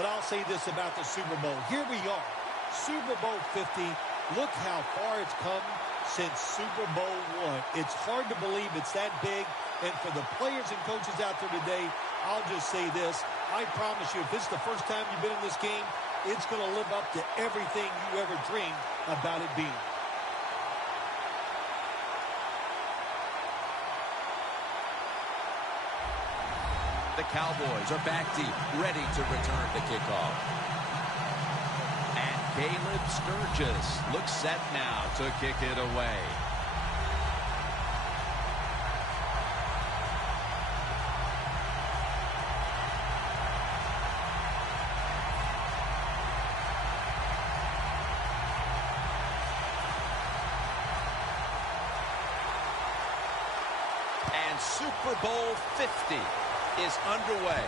but I'll say this about the Super Bowl. Here we are, Super Bowl 50. Look how far it's come since Super Bowl I. It's hard to believe it's that big. And for the players and coaches out there today, I'll just say this. I promise you, if this is the first time you've been in this game, it's going to live up to everything you ever dreamed about it being. The Cowboys are back deep, ready to return the kickoff. And Caleb Sturgis looks set now to kick it away. And Super Bowl 50 is underway.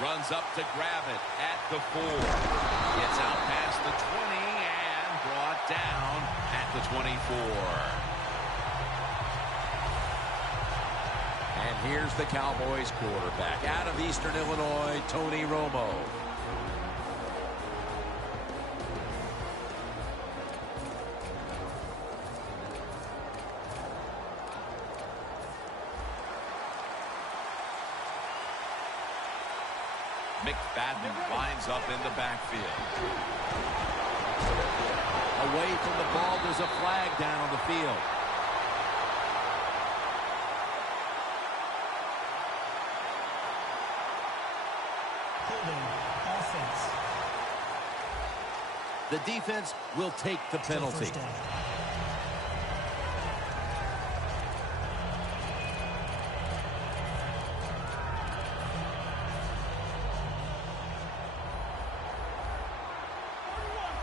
Runs up to grab it at the 4. Gets out past the 20 and brought down at the 24. And here's the Cowboys quarterback out of Eastern Illinois, Tony Romo. McFadden lines up in the backfield. Away from the ball, there's a flag down on the field. Holding offense. The defense will take the penalty.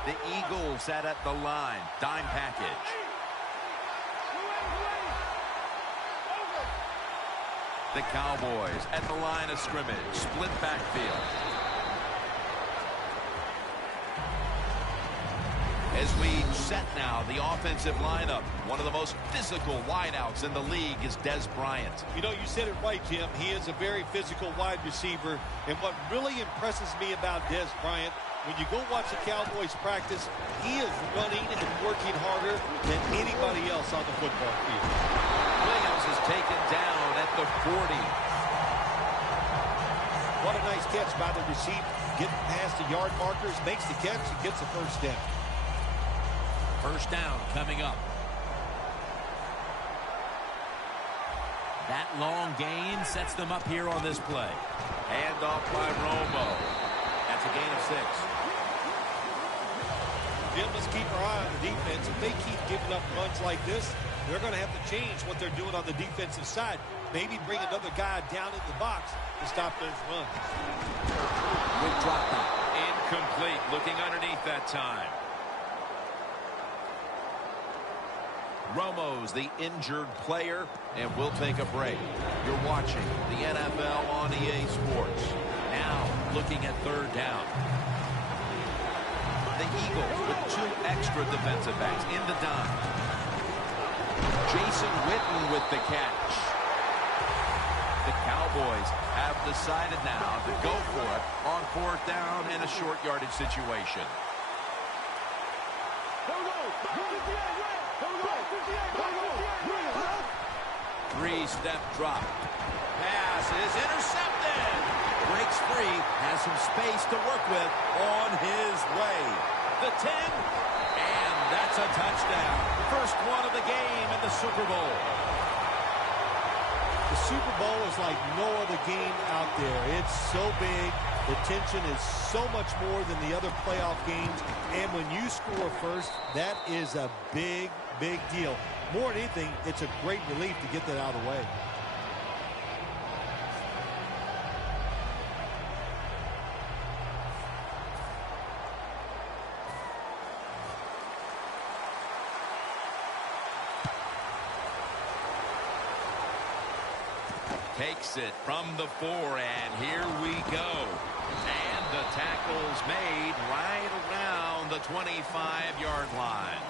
The Eagles set at the line. Dime package. The Cowboys at the line of scrimmage. Split backfield. As we set now the offensive lineup, one of the most physical wideouts in the league is Dez Bryant. You know, you said it right, Jim. He is a very physical wide receiver. And what really impresses me about Dez Bryant, when you go watch the Cowboys practice, he is running and working harder than anybody else on the football field. Williams is taken down at the 40. What a nice catch by the receiver. Getting past the yard markers, makes the catch, and gets the first down. First down coming up. That long gain sets them up here on this play. Hand off by Romo. That's a gain of 6. Jim, let's keep our eye on the defense. If they keep giving up runs like this, they're going to have to change what they're doing on the defensive side. Maybe bring another guy down in the box to stop those runs. Good drop back. Incomplete. Looking underneath that time. Romo's the injured player, and we'll take a break. You're watching the NFL on EA Sports. Now, looking at third down. The Eagles with 2 extra defensive backs in the dime. Jason Witten with the catch. The Cowboys have decided now to go for it on 4th down in a short yardage situation. 3-step drop. Pass is intercepted. Breaks free, has some space to work with on his way. The 10, and that's a touchdown. First one of the game in the Super Bowl. The Super Bowl is like no other game out there. It's so big. The tension is so much more than the other playoff games. And when you score first, that is a big, big deal. More than anything, it's a great relief to get that out of the way. Takes it from the 4, and here we go. And the tackle's made right around the 25-yard line.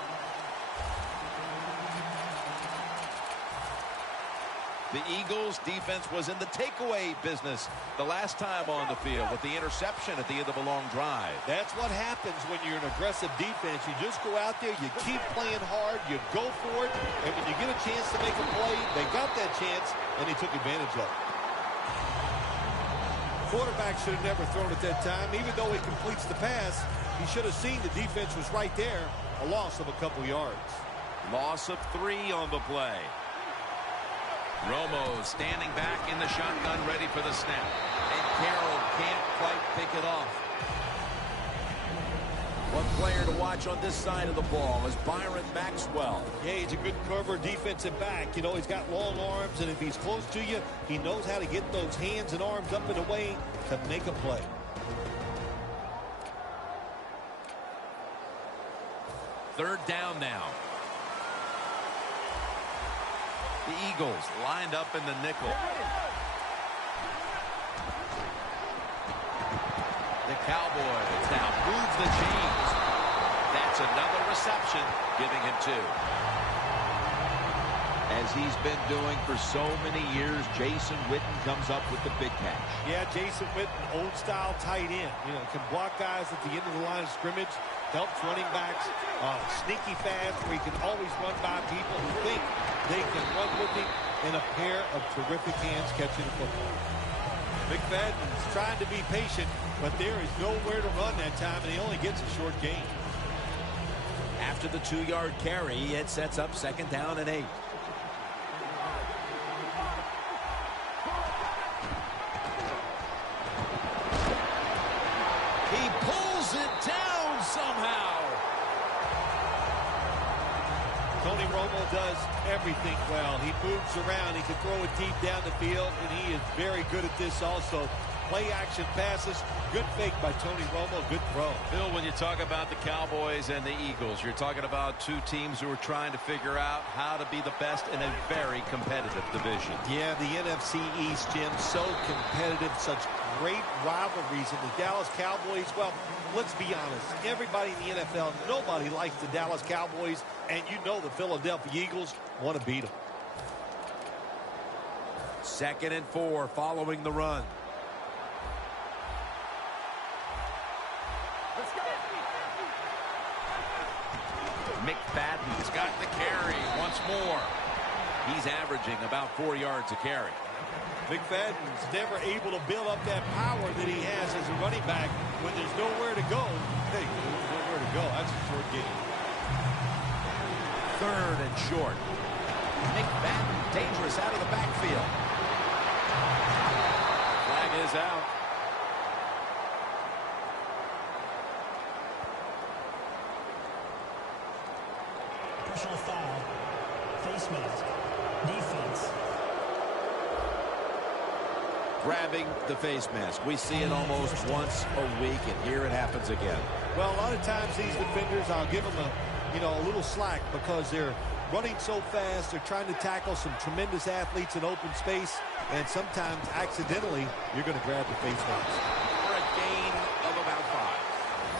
The Eagles' defense was in the takeaway business the last time on the field with the interception at the end of a long drive. That's what happens when you're an aggressive defense. You just go out there, you keep playing hard, you go for it, and when you get a chance to make a play, they got that chance, and they took advantage of it. Quarterback should have never thrown at that time. Even though he completes the pass, he should have seen the defense was right there. A loss of a couple yards. Loss of 3 on the play. Romo standing back in the shotgun, ready for the snap. And Carroll can't quite pick it off. One player to watch on this side of the ball is Byron Maxwell. Yeah, he's a good cover defensive back. You know, he's got long arms, and if he's close to you, he knows how to get those hands and arms up and away to make a play. Third down now. The Eagles lined up in the nickel. The Cowboys now move the chains. That's another reception, giving him 2. As he's been doing for so many years, Jason Witten comes up with the big catch. Yeah, Jason Witten, old-style tight end. You know, can block guys at the end of the line of scrimmage, helps running backs, sneaky fast, where he can always run by people who think they can run with him, and a pair of terrific hands catching the football. McFadden's trying to be patient, but there is nowhere to run that time, and he only gets a short gain. After the 2-yard carry, it sets up 2nd down and 8. He pulls it down somehow. Tony Romo does everything well. He moves around. He can throw it deep down the field, and he is very good at this also. Play-action passes. Good fake by Tony Romo. Good throw. Bill, when you talk about the Cowboys and the Eagles, you're talking about 2 teams who are trying to figure out how to be the best in a very competitive division. Yeah, the NFC East, Jim, so competitive, such great rivalries. And the Dallas Cowboys, well, let's be honest. Everybody in the NFL, nobody likes the Dallas Cowboys, and you know the Philadelphia Eagles want to beat them. 2nd and 4 following the run. McFadden's got the carry once more. He's averaging about 4 yards a carry. McFadden's never able to build up that power that he has as a running back when there's nowhere to go. Hey, there's nowhere to go. That's a short game. 3rd and short. McFadden dangerous out of the backfield. Flag is out. Personal foul. Face mask. Defense. Grabbing the face mask. We see it almost once a week, and here it happens again. Well, a lot of times these defenders, I'll give them a little slack because they're running so fast. They're trying to tackle some tremendous athletes in open space, and sometimes accidentally you're going to grab the face mask. For a gain of about 5.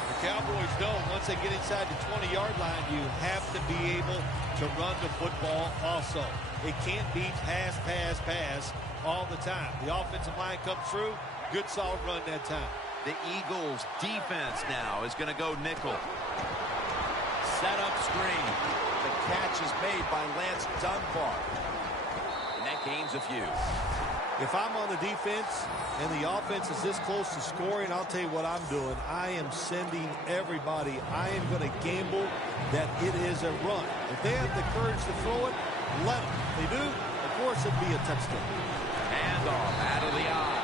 The Cowboys know once they get inside the 20-yard line, you have to be able to run the football also. It can't be pass, pass, pass all the time. The offensive line comes through. Good, solid run that time. The Eagles defense now is going to go nickel. Set up screen. The catch is made by Lance Dunbar. And that gains a few. If I'm on the defense and the offense is this close to scoring, I'll tell you what I'm doing. I am sending everybody. I am going to gamble that it is a run. If they have the courage to throw it, let them. If they do, of course it'd be a touchdown. Handoff out of the eye.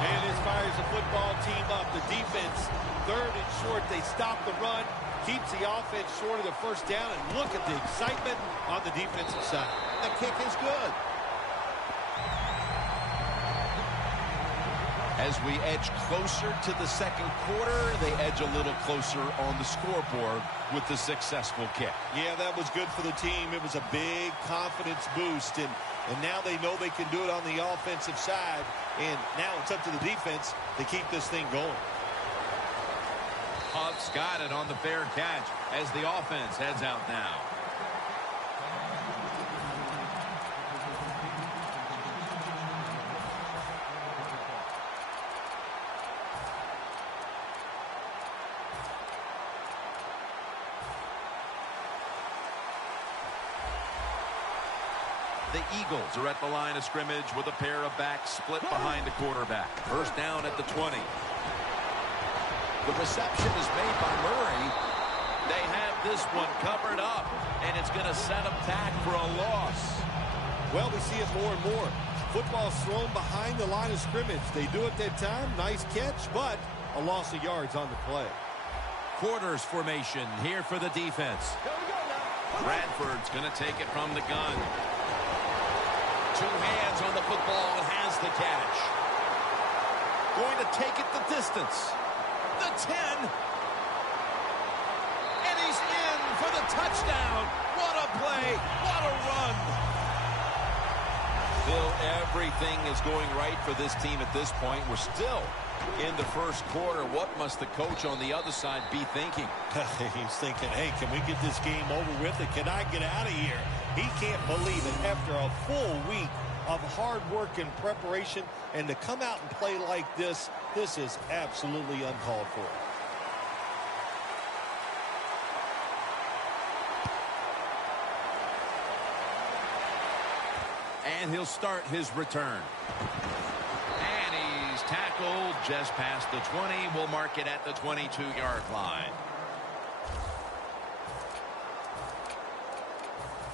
And this fires the football team up. The defense, 3rd and short. They stop the run, keeps the offense short of the first down, and look at the excitement on the defensive side. The kick is good. As we edge closer to the 2nd quarter, they edge a little closer on the scoreboard with the successful kick. Yeah, that was good for the team. It was a big confidence boost, and now they know they can do it on the offensive side, and now it's up to the defense to keep this thing going. Huff's got it on the fair catch as the offense heads out now. The Eagles are at the line of scrimmage with a pair of backs split behind the quarterback. First down at the 20. The reception is made by Murray. They have this one covered up, and it's going to set them back for a loss. Well, we see it more and more. Football's thrown behind the line of scrimmage. They do it that time. Nice catch, but a loss of yards on the play. Quarters formation here for the defense. Bradford's going to take it from the gun. Two hands on the football and has the catch. Going to take it the distance. The 10. And he's in for the touchdown. What a play. What a run. Bill, everything is going right for this team at this point. We're still in the first quarter. What must the coach on the other side be thinking? He's thinking, hey, can we get this game over with and can I get out of here? He can't believe it after a full week of hard work and preparation, and to come out and play like this is absolutely uncalled for. And he'll start his return. And he's tackled just past the 20. We'll mark it at the 22-yard line.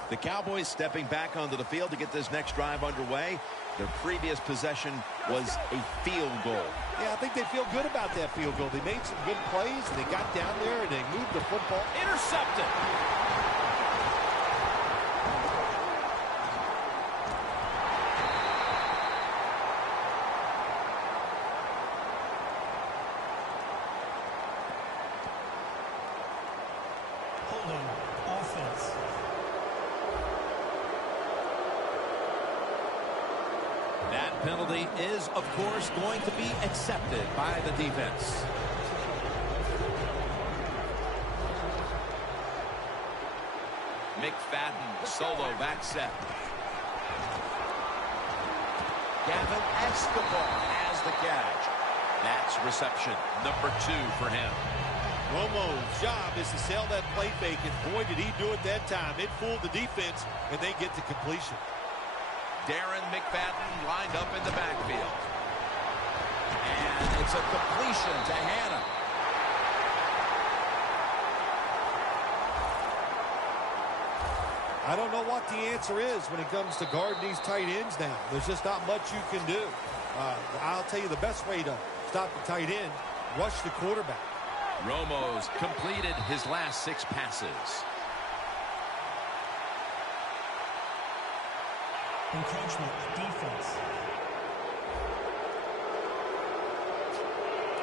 The Cowboys stepping back onto the field to get this next drive underway. Their previous possession was a field goal. Yeah, I think they feel good about that field goal. They made some good plays, and they got down there, and they moved the football. Intercepted. Holding. Offense. That penalty is, of course, going to be accepted by the defense. McFadden, solo back set. Gavin Escobar has the catch. That's reception number 2 for him. Romo's job is to sell that play fake, and boy, did he do it that time. It fooled the defense, and they get to completion. Darren McFadden lined up in the backfield. And it's a completion to Hannah. I don't know what the answer is when it comes to guarding these tight ends now. There's just not much you can do. I'll tell you the best way to stop the tight end, rush the quarterback. Romo's completed his last 6 passes. Encroachment. Defense.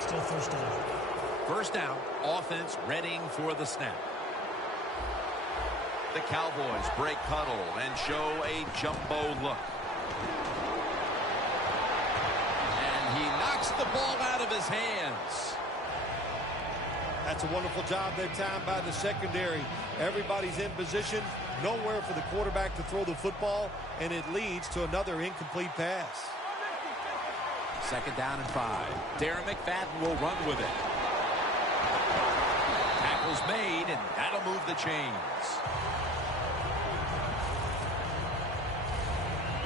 Still first down. First down, offense readying for the snap. The Cowboys break huddle and show a jumbo look. And he knocks the ball out of his hands. That's a wonderful job that time by the secondary. Everybody's in position, nowhere for the quarterback to throw the football, and it leads to another incomplete pass. Second down and 5. Darren McFadden will run with it. Tackle's made, and that'll move the chains.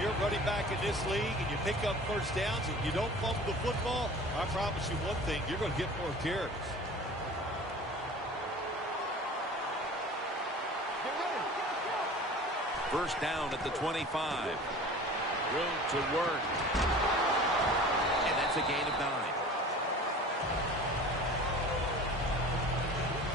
You're running back in this league, and you pick up first downs, and you don't fumble the football, I promise you one thing, you're going to get more carries. First down at the 25. Room to work. And that's a gain of 9.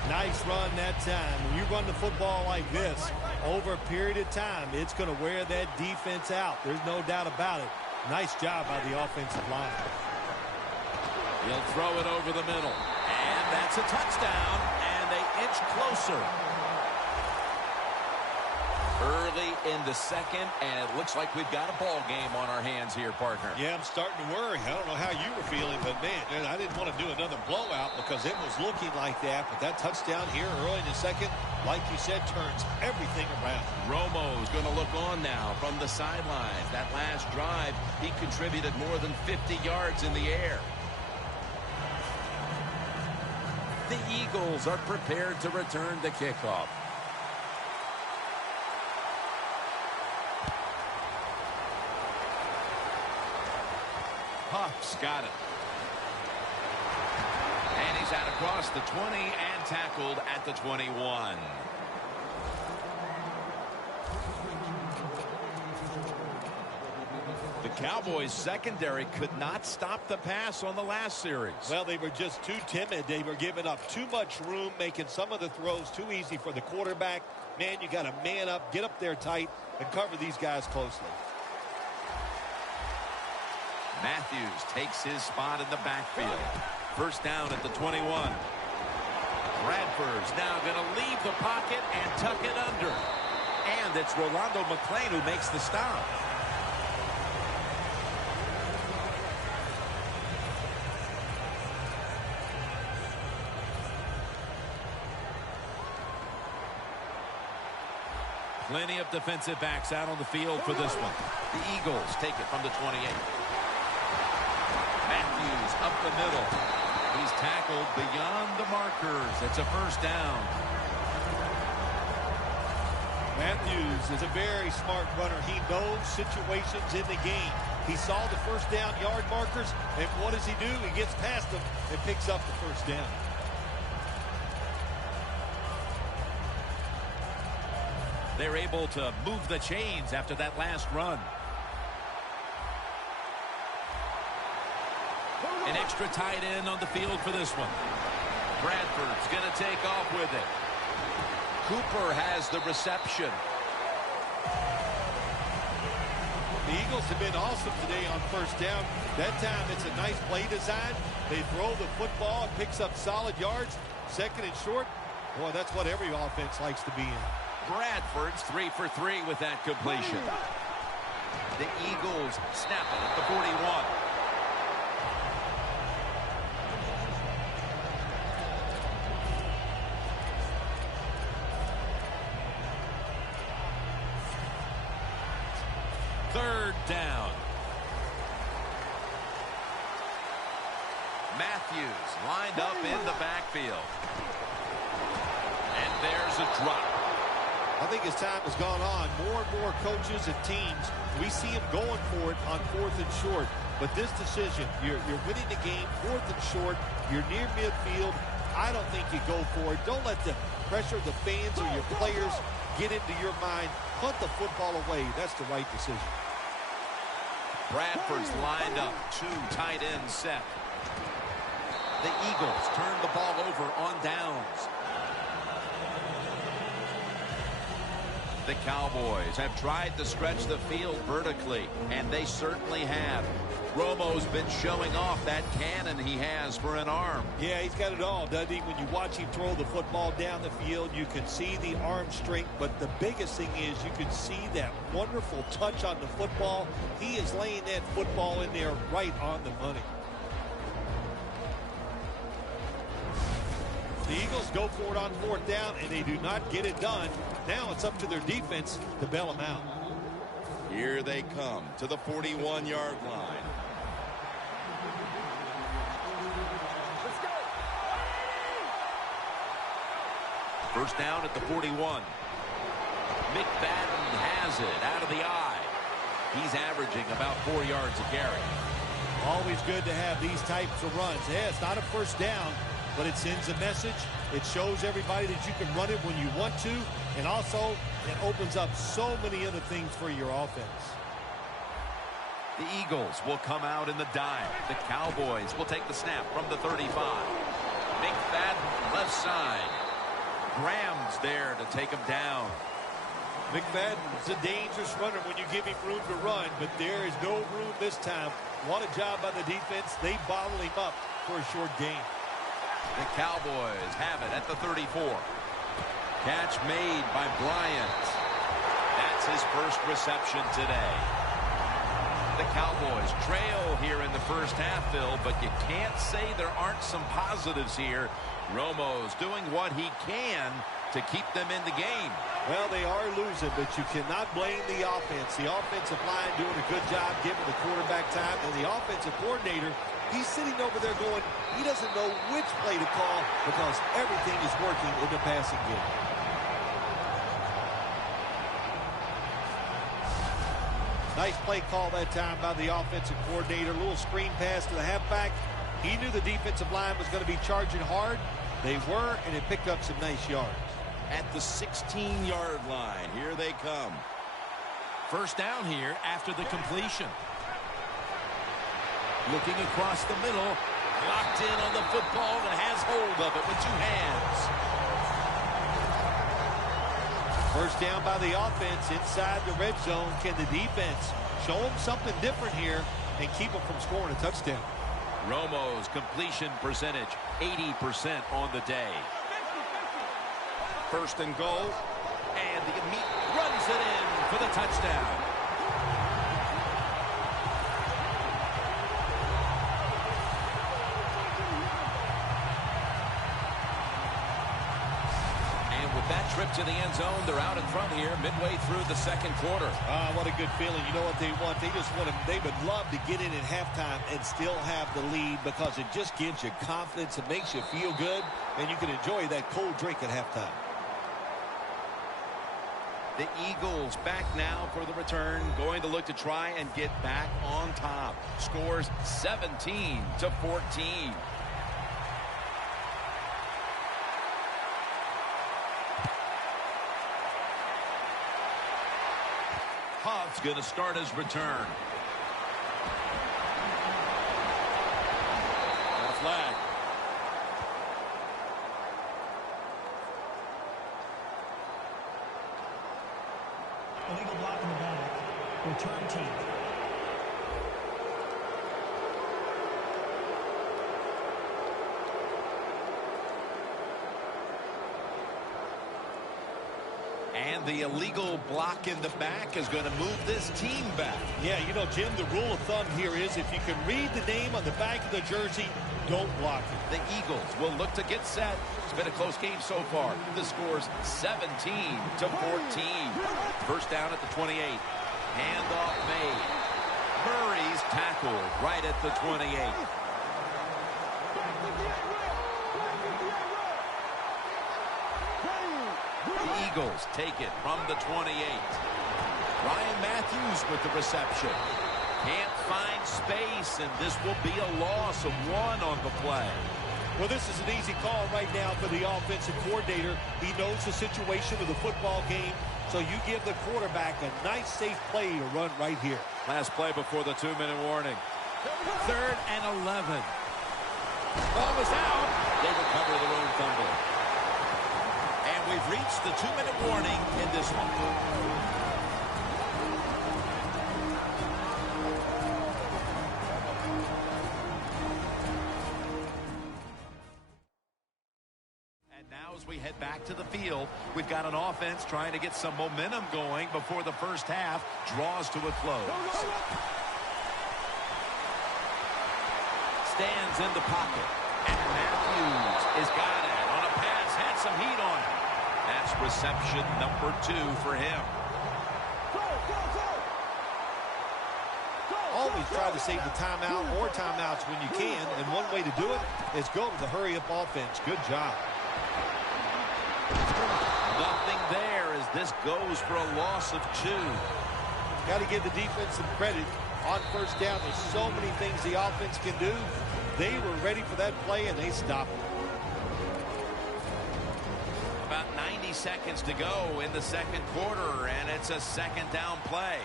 Nice run that time. When you run the football like this, over a period of time, it's going to wear that defense out. There's no doubt about it. Nice job by the offensive line. He'll throw it over the middle. And that's a touchdown. And they inch closer. Early in the second, and it looks like we've got a ball game on our hands here, partner. Yeah, I'm starting to worry. I don't know how you were feeling, but, man, I didn't want to do another blowout because it was looking like that. But that touchdown here early in the second, like you said, turns everything around. Romo's going to look on now from the sidelines. That last drive, he contributed more than 50 yards in the air. The Eagles are prepared to return the kickoff. Huff's got it. And he's out across the 20 and tackled at the 21. The Cowboys secondary could not stop the pass on the last series. Well, they were just too timid. They were giving up too much room, making some of the throws too easy for the quarterback. Man, you got to man up, get up there tight, and cover these guys closely. Matthews takes his spot in the backfield. First down at the 21. Bradford's now going to leave the pocket and tuck it under. And it's Rolando McClain who makes the stop. Plenty of defensive backs out on the field for this one. The Eagles take it from the 28. Matthews up the middle. He's tackled beyond the markers. It's a first down. Matthews is a very smart runner. He knows situations in the game. He saw the first down yard markers, and what does he do? He gets past them and picks up the first down. They're able to move the chains after that last run. An extra tight end on the field for this one. Bradford's going to take off with it. Cooper has the reception. The Eagles have been awesome today on first down. That time it's a nice play design. They throw the football, it picks up solid yards. Second and short. Boy, that's what every offense likes to be in. Bradford's 3 for 3 with that completion. The Eagles snap it at the 41. Third down. Matthews lined up in the backfield. And there's a drop. I think as time has gone on, more and more coaches and teams, we see them going for it on fourth and short. But this decision, you're winning the game, fourth and short, you're near midfield. I don't think you go for it. Don't let the pressure of the fans or your players get into your mind. Punt the football away. That's the right decision. Bradford's lined up, 2 tight ends set. The Eagles turn the ball over on downs. The Cowboys have tried to stretch the field vertically, and they certainly have. Romo's been showing off that cannon he has for an arm. Yeah, he's got it all, doesn't he? When you watch him throw the football down the field, you can see the arm strength, but the biggest thing is you can see that wonderful touch on the football. He is laying that football in there right on the money. The Eagles go for it on fourth down, and they do not get it done. Now it's up to their defense to bail them out. Here they come to the 41-yard line. First down at the 41. McFadden has it out of the eye. He's averaging about 4 yards a carry. Always good to have these types of runs. Yeah, it's not a first down, but it sends a message. It shows everybody that you can run it when you want to, and also it opens up so many other things for your offense. The Eagles will come out in the dime. The Cowboys will take the snap from the 35. McFadden left side. Graham's there to take him down. McFadden's a dangerous runner when you give him room to run, but there is no room this time. What a job by the defense. They bottle him up for a short gain. The Cowboys have it at the 34. Catch made by Bryant. That's his first reception today. The Cowboys trail here in the first half, Phil, but you can't say there aren't some positives here. Romo's doing what he can to keep them in the game. Well, they are losing, but you cannot blame the offense. The offensive line doing a good job giving the quarterback time, and the offensive coordinator, he's sitting over there going, he doesn't know which play to call because everything is working in the passing game. Nice play call that time by the offensive coordinator. A little screen pass to the halfback. He knew the defensive line was going to be charging hard. They were, and it picked up some nice yards. At the 16-yard line, here they come. First down here after the completion. Looking across the middle, locked in on the football and has hold of it with two hands. First down by the offense inside the red zone. Can the defense show them something different here and keep them from scoring a touchdown? Romo's completion percentage, 80% on the day. First and goal, and the meat runs it in for the touchdown. And with that trip to the end zone, they're out in front here midway through the second quarter. What a good feeling. You know what they want? They would love to get in at halftime and still have the lead because it just gives you confidence. It makes you feel good, and you can enjoy that cold drink at halftime. The Eagles back now for the return, going to look to try and get back on top. Scores 17-14. Huff's going to start his return. A flag. Illegal block in the back. Return team. And the illegal block in the back is going to move this team back. Yeah, you know, Jim, the rule of thumb here is if you can read the name on the back of the jersey, don't block it. The Eagles will look to get set. It's been a close game so far. The score's 17-14. First down at the 28. Handoff made. Murray's tackled right at the 28. The Eagles take it from the 28. Ryan Matthews with the reception. Can't find space, and this will be a loss of 1 on the play. Well, this is an easy call right now for the offensive coordinator. He knows the situation of the football game, so you give the quarterback a nice, safe play to run right here. Last play before the 2-minute warning. 3rd and 11. Ball was out. They recover their own fumble. And we've reached the 2-minute warning in this one. We head back to the field. We've got an offense trying to get some momentum going before the first half draws to a close. Stands in the pocket. And Matthews has got it on a pass. Had some heat on it. That's reception number 2 for him. Always try to save the timeout or timeouts when you can, and one way to do it is go to the hurry-up offense. Good job. Nothing there as this goes for a loss of 2. Got to give the defense some credit. On first down, there's so many things the offense can do. They were ready for that play, and they stopped it. About 90 seconds to go in the second quarter, and it's a second down play.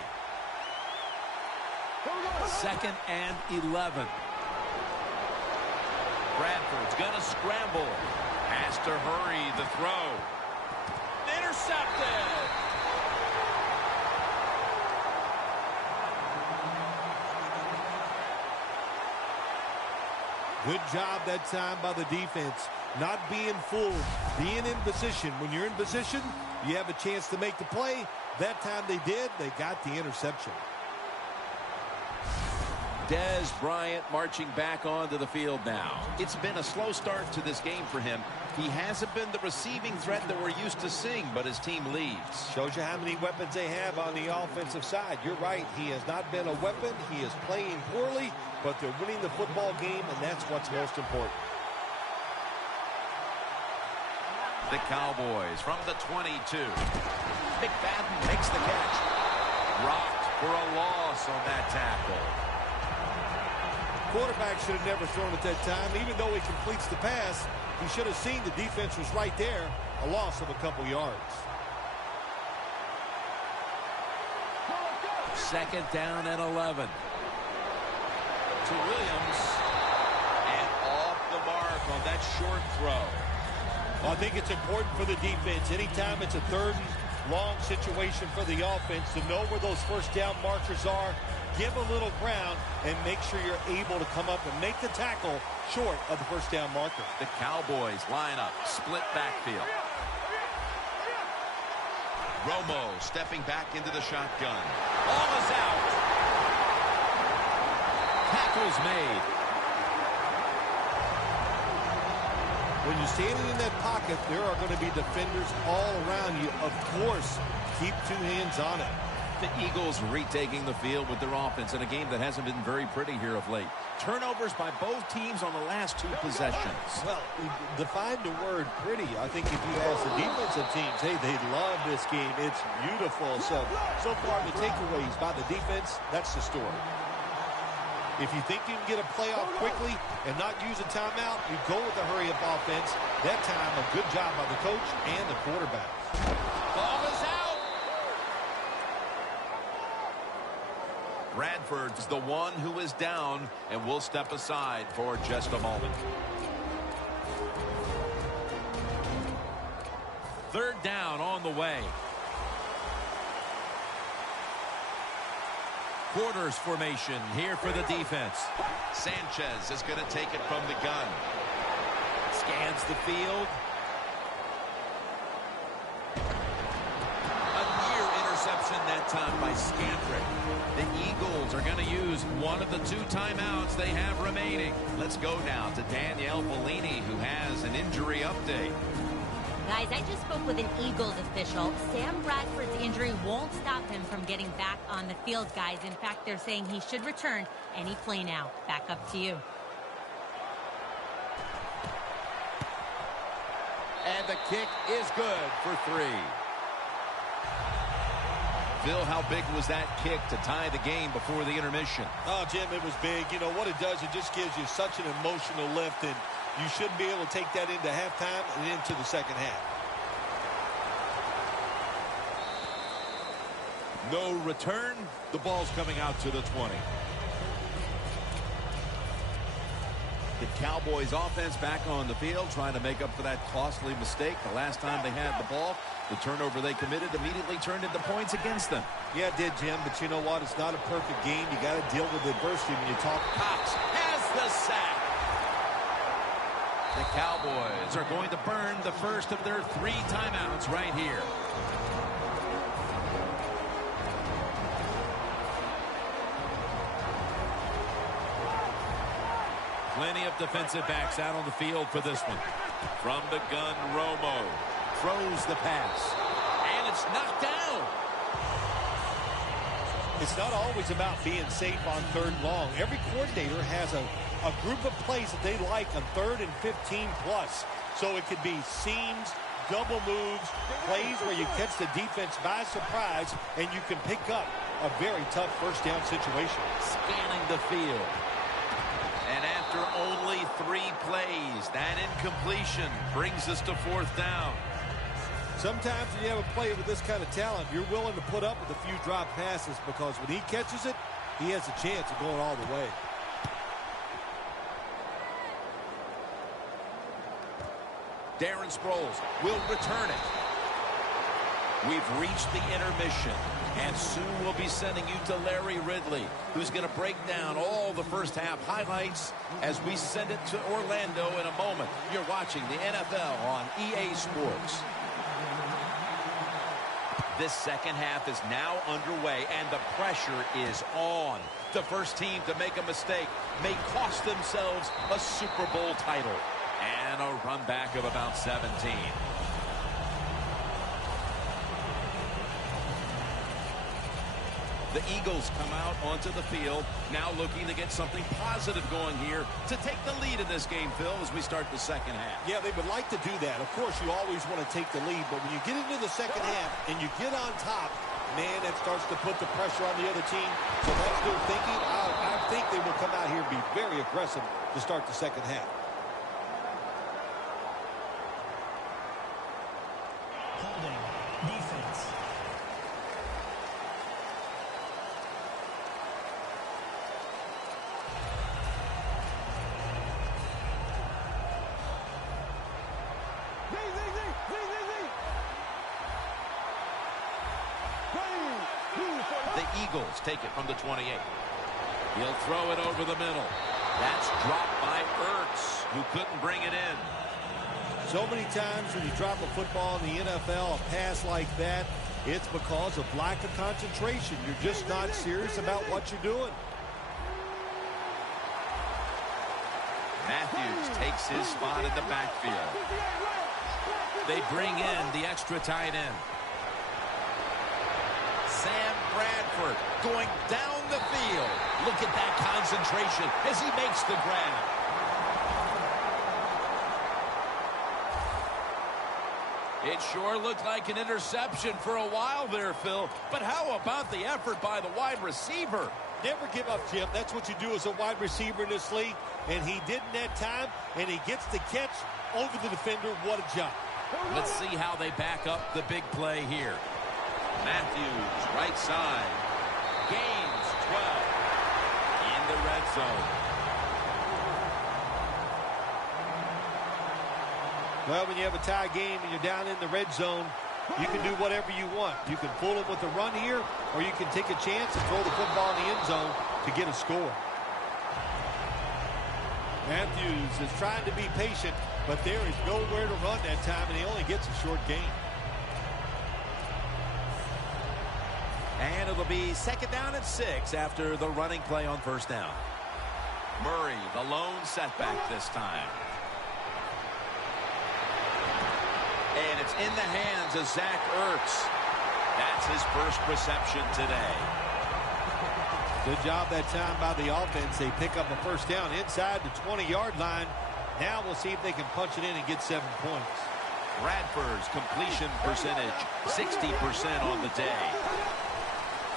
2nd and 11. Bradford's going to scramble. Has to hurry the throw. Intercepted. Good job that time by the defense. Not being fooled, being in position. When you're in position, you have a chance to make the play. That time they did. They got the interception. Dez Bryant marching back onto the field now. It's been a slow start to this game for him. He hasn't been the receiving threat that we're used to seeing, but his team leads. Shows you how many weapons they have on the offensive side. You're right. He has not been a weapon. He is playing poorly, but they're winning the football game, and that's what's most important. The Cowboys from the 22. McFadden makes the catch. Rocked for a loss on that tackle. Quarterback should have never thrown at that time. Even though he completes the pass, he should have seen the defense was right there. A loss of a couple yards. Second down and 11. To Williams. And off the mark on that short throw. Well, I think it's important for the defense. Anytime it's a third and long situation for the offense, to know where those first down markers are, give a little ground, and make sure you're able to come up and make the tackle short of the first down marker. The Cowboys line up, split backfield. Romo stepping back into the shotgun. Ball is out. Tackle's made. When you're standing in that pocket, there are going to be defenders all around you. Of course, keep two hands on it. The Eagles retaking the field with their offense in a game that hasn't been very pretty here of late. Turnovers by both teams on the last two possessions. Well, define the word pretty. I think if you ask the defensive teams, hey, they love this game. It's beautiful. So far, the takeaways by the defense, that's the story. If you think you can get a playoff quickly and not use a timeout, you go with the hurry-up offense. That time, a good job by the coach and the quarterback. Ball is out. Bradford's the one who is down, and will step aside for just a moment. Third down on the way. Quarters formation here for the defense. Sanchez is going to take it from the gun. Scans the field. A near interception that time by Scandrick. The Eagles are going to use one of the two timeouts they have remaining. Let's go now to Danielle Bellini, who has an injury update. Guys, I just spoke with an Eagles official. Sam Bradford's injury won't stop him from getting back on the field, guys. In fact, they're saying he should return any play now. Back up to you. And the kick is good for 3. Phil, how big was that kick to tie the game before the intermission? Oh, Jim, it was big. You know what it does? It just gives you such an emotional lift, and you should be able to take that into halftime and into the second half. No return. The ball's coming out to the 20. The Cowboys offense back on the field trying to make up for that costly mistake. The last time they had the ball, the turnover they committed immediately turned into points against them. Yeah, it did, Jim, but you know what? It's not a perfect game. You got to deal with adversity when you talk. Cox has the sack. The Cowboys are going to burn the first of their 3 timeouts right here. Plenty of defensive backs out on the field for this one. From the gun, Romo throws the pass. And it's knocked down. It's not always about being safe on third and long. Every coordinator has a group of plays that they like on 3rd and 15 plus. So it could be seams, double moves, plays where you catch the defense by surprise and you can pick up a very tough first down situation. Scanning the field. And after only 3 plays, that incompletion brings us to 4th down. Sometimes when you have a player with this kind of talent, you're willing to put up with a few drop passes because when he catches it, he has a chance of going all the way. Darren Sproles will return it. We've reached the intermission, and soon we'll be sending you to Larry Ridley, who's going to break down all the first half highlights as we send it to Orlando in a moment. You're watching the NFL on EA Sports. This second half is now underway, and the pressure is on. The first team to make a mistake may cost themselves a Super Bowl title. And a run back of about 17. The Eagles come out onto the field, now looking to get something positive going here to take the lead in this game, Phil, as we start the second half. Yeah, they would like to do that. Of course, you always want to take the lead, but when you get into the second half and you get on top, man, that starts to put the pressure on the other team. So that's their thinking. I think they will come out here and be very aggressive to start the second half. Holding. Defense. The Eagles take it from the 28. He'll throw it over the middle. That's dropped by Ertz, who couldn't bring it in. So many times when you drop a football in the NFL, a pass like that, it's because of lack of concentration. You're just not serious about what you're doing. Matthews takes his spot in the backfield. They bring in the extra tight end. Sam Bradford going down the field. Look at that concentration as he makes the grab. It sure looked like an interception for a while there, Phil. But how about the effort by the wide receiver? Never give up, Jim. That's what you do as a wide receiver in this league. And he didn't that time, and he gets the catch over the defender. What a job. Let's see how they back up the big play here. Matthews, right side. Gains 12 in the red zone. Well, when you have a tie game and you're down in the red zone, you can do whatever you want. You can fool them with a run here, or you can take a chance and throw the football in the end zone to get a score. Matthews is trying to be patient, but there is nowhere to run that time, and he only gets a short gain. And it'll be 2nd down and 6 after the running play on 1st down. Murray, the lone setback this time. And it's in the hands of Zach Ertz. That's his first reception today. Good job that time by the offense. They pick up a 1st down inside the 20-yard line. Now we'll see if they can punch it in and get 7 points. Bradford's completion percentage, 60% on the day.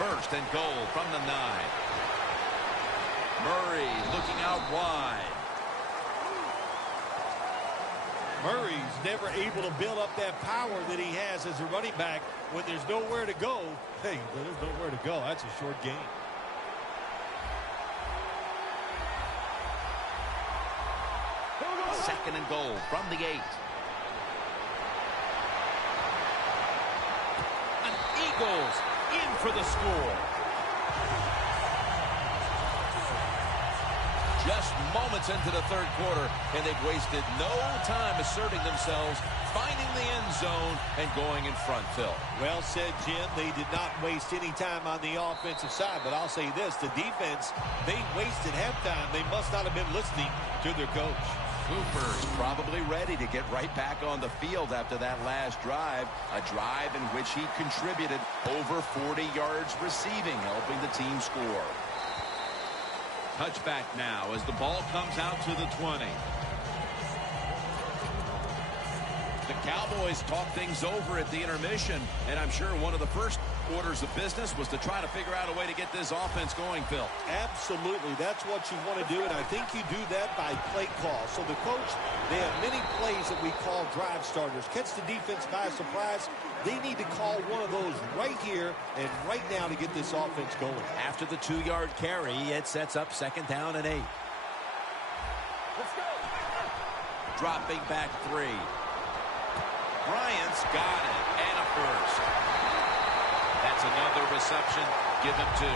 1st and goal from the 9. Murray looking out wide. Murray's never able to build up that power that he has as a running back when there's nowhere to go. Hey, there's nowhere to go. That's a short game. Second and goal from the 8. And Eagles in for the score. Just moments into the 3rd quarter, and they've wasted no time asserting themselves, finding the end zone, and going in front, Phil. Well said, Jim. They did not waste any time on the offensive side, but I'll say this, the defense, they wasted halftime. They must not have been listening to their coach. Cooper's probably ready to get right back on the field after that last drive, a drive in which he contributed over 40 yards receiving, helping the team score. Touchback now as the ball comes out to the 20. The Cowboys talk things over at the intermission, and I'm sure one of the first orders of business was to try to figure out a way to get this offense going, Phil. Absolutely. That's what you want to do, and I think you do that by play call. So the coach, they have many plays that we call drive starters. Catch the defense by surprise. They need to call one of those right here and right now to get this offense going. After the 2-yard carry, it sets up 2nd down and 8. Let's go. Dropping back 3. Bryant's got it, and a first. That's another reception. Give him 2.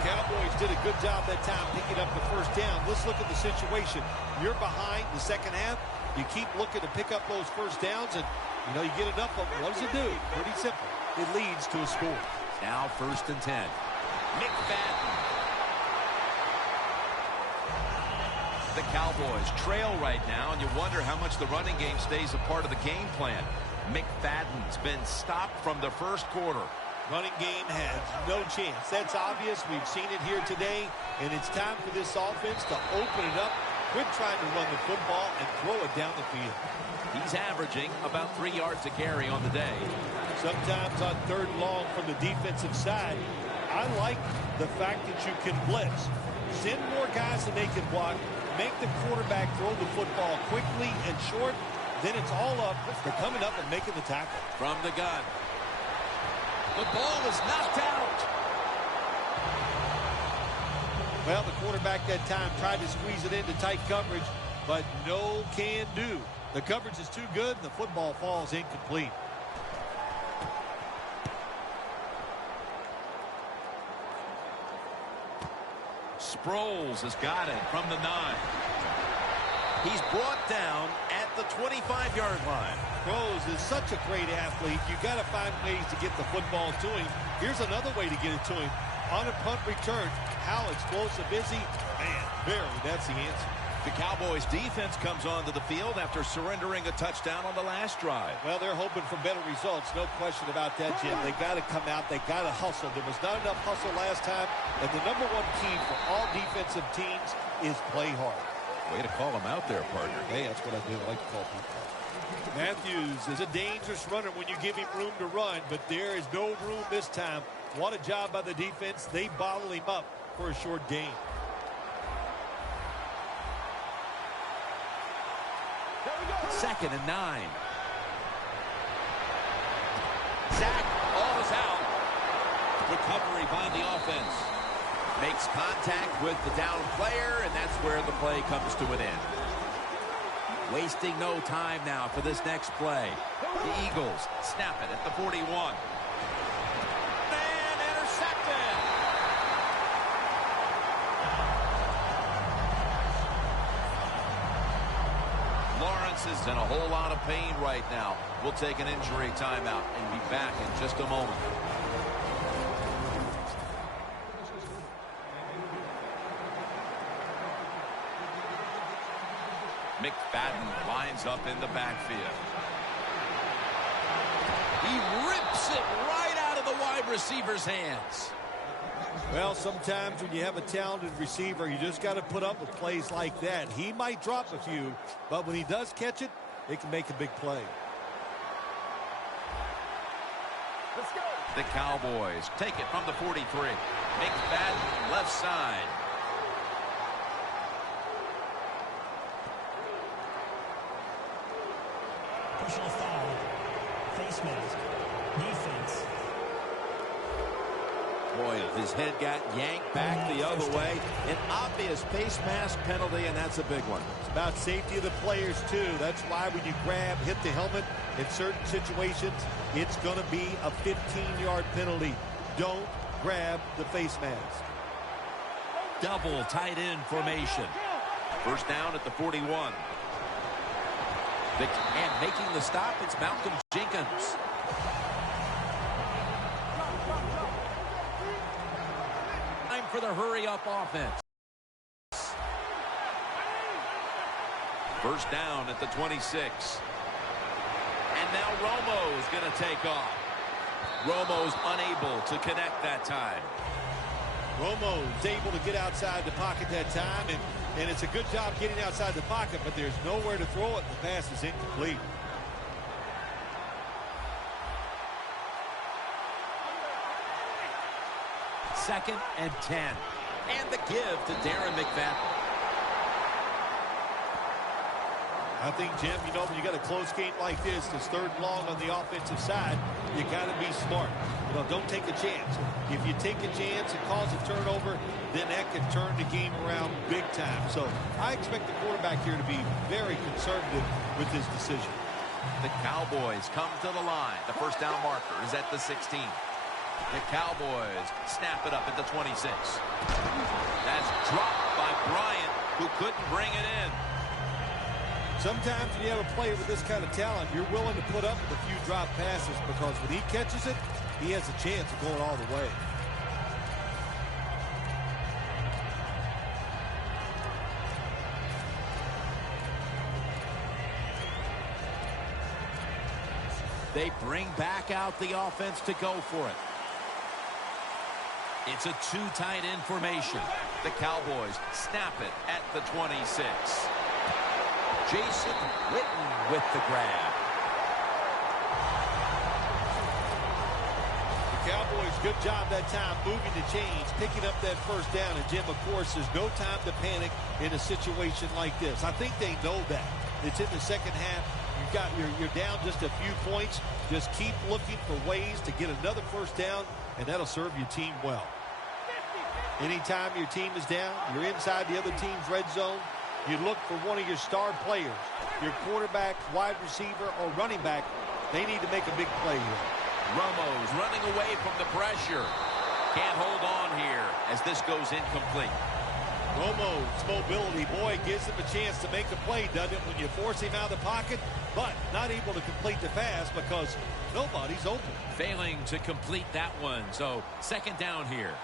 Cowboys did a good job that time picking up the 1st down. Let's look at the situation. You're behind the 2nd half. You keep looking to pick up those 1st downs, and you get enough of them. What does it do? Pretty simple. It leads to a score. Now 1st and 10. McFadden. The Cowboys trail right now, and you wonder how much the running game stays a part of the game plan. McFadden's been stopped from the 1st quarter. Running game has no chance. That's obvious. We've seen it here today, and it's time for this offense to open it up Quit trying to run the football and throw it down the field. He's averaging about 3 yards a carry on the day. Sometimes on third and long from the defensive side, I like the fact that you can blitz. Send more guys than they can block. Make the quarterback throw the football quickly and short. Then it's all up for coming up and making the tackle. From the gun. The ball is knocked out. Well, the quarterback that time tried to squeeze it into tight coverage, but no can do. The coverage is too good, and the football falls incomplete. Sproles has got it from the 9. He's brought down at the 25-yard line. Sproles is such a great athlete. You got to find ways to get the football to him. Here's another way to get it to him. On a punt return, how explosive is he? Man, barely. That's the answer. The Cowboys defense comes onto the field after surrendering a touchdown on the last drive. Well, they're hoping for better results. No question about that, Jim. They got to come out. They got to hustle. There was not enough hustle last time. And the number one key for all defensive teams is play hard. Way to call him out there, partner. Hey, that's what I do. I like to call people. Matthews is a dangerous runner when you give him room to run, but there is no room this time. What a job by the defense. They bottle him up for a short gain. Second and 9. Sack. All is out. Recovery by the offense. Makes contact with the down player, and that's where the play comes to an end. Wasting no time now for this next play. The Eagles snap it at the 41. And intercepted. Lawrence is in a whole lot of pain right now. We'll take an injury timeout and be back in just a moment. McFadden lines up in the backfield. He rips it right out of the wide receiver's hands. Well, sometimes when you have a talented receiver, you just got to put up with plays like that. He might drop a few, but when he does catch it, it can make a big play. Let's go. The Cowboys take it from the 43. McFadden left side. Personal foul. Face mask. Defense. Boy, his head got yanked back the other way. An obvious face mask penalty, and that's a big one. It's about safety of the players, too. That's why when you grab, hit the helmet, in certain situations, it's going to be a 15-yard penalty. Don't grab the face mask. Double tight end formation. First down at the 41. And making the stop, it's Malcolm Jenkins. Time for the hurry-up offense. First down at the 26. And now Romo's going to take off. Romo's unable to connect that time. Romo's able to get outside the pocket that time, and it's a good job getting outside the pocket, but there's nowhere to throw it. The pass is incomplete. Second and 10. And the give to Darren McFadden. I think, Jim, you know, when you got a close game like this third and long on the offensive side, you got to be smart. You know, don't take a chance. If you take a chance and cause a turnover, then that can turn the game around big time. So I expect the quarterback here to be very conservative with his decision. The Cowboys come to the line. The first down marker is at the 16. The Cowboys snap it up at the 26. That's dropped by Bryant, who couldn't bring it in. Sometimes when you have a player with this kind of talent, you're willing to put up with a few drop passes because when he catches it, he has a chance of going all the way. They bring back out the offense to go for it. It's a too tight end formation. The Cowboys snap it at the 26. Jason Witten with the grab. The Cowboys, good job that time moving the chains, picking up that first down. And, Jim, of course, there's no time to panic in a situation like this. I think they know that. It's in the second half. You're down just a few points. Just keep looking for ways to get another first down, and that'll serve your team well. Anytime your team is down, you're inside the other team's red zone, you look for one of your star players, your quarterback, wide receiver, or running back. They need to make a big play here. Romo's running away from the pressure. Can't hold on here as this goes incomplete. Romo's mobility, boy, gives him a chance to make a play, doesn't it, when you force him out of the pocket, but not able to complete the pass because nobody's open. Failing to complete that one, so second down here.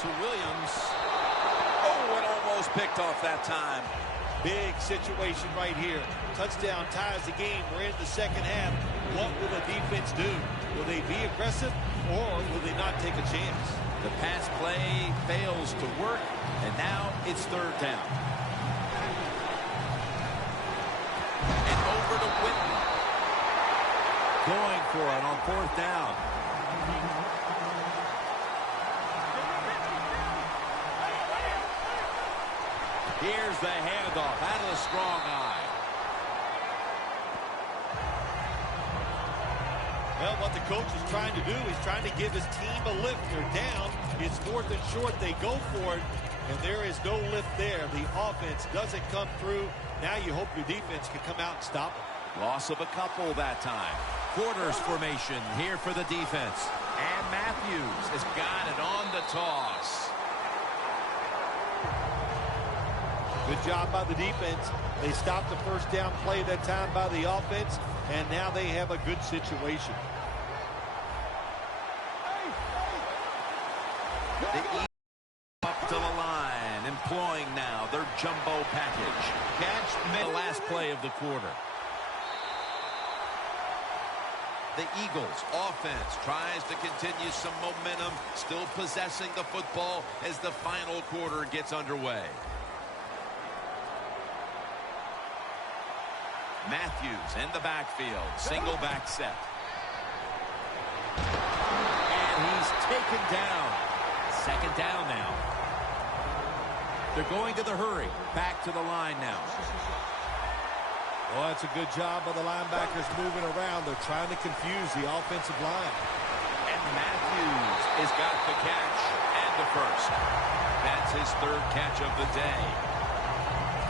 To Williams. Oh, it almost picked off that time. Big situation right here. Touchdown ties the game. We're in the second half. What will the defense do? Will they be aggressive or will they not take a chance? The pass play fails to work, and now it's third down. And over to Witten. Going for it on fourth down. Here's the handoff out of the strong eye. Well, what the coach is trying to do, he's trying to give his team a lift. They're down. It's fourth and short. They go for it, and there is no lift there. The offense doesn't come through. Now you hope your defense can come out and stop it. Loss of a couple that time. Quarters formation here for the defense. And Matthews has got it on the toss. Good job by the defense. They stopped the first down play that time by the offense, and now they have a good situation. The Eagles up to the line, employing now their jumbo package. Catch the last play of the quarter. The Eagles offense tries to continue some momentum, still possessing the football as the final quarter gets underway. Matthews in the backfield, single back set. And he's taken down. Second down now. They're going to the hurry. Back to the line now. Well, that's a good job by the linebackers moving around. They're trying to confuse the offensive line. And Matthews has got the catch and the first. That's his third catch of the day.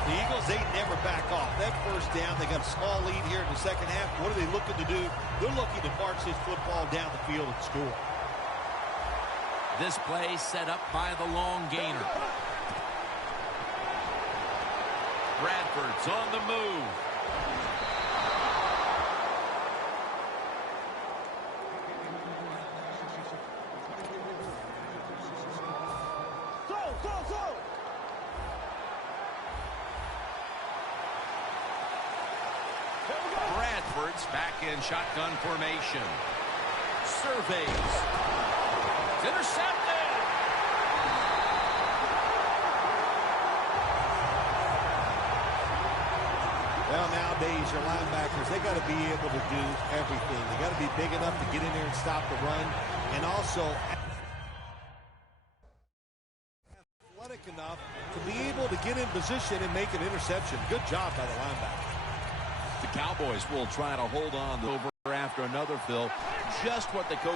The Eagles, they never back off. That first down, they got a small lead here in the second half. What are they looking to do? They're looking to march this football down the field and score. This play set up by the long gainer. Bradford's on the move. Bradford's back in shotgun formation. Surveys. It's intercepted. Well, nowadays, your linebackers, they got to be able to do everything. They got to be big enough to get in there and stop the run, and also athletic enough to be able to get in position and make an interception. Good job by the linebacker. The Cowboys will try to hold on over after another, Phil. Just what the coach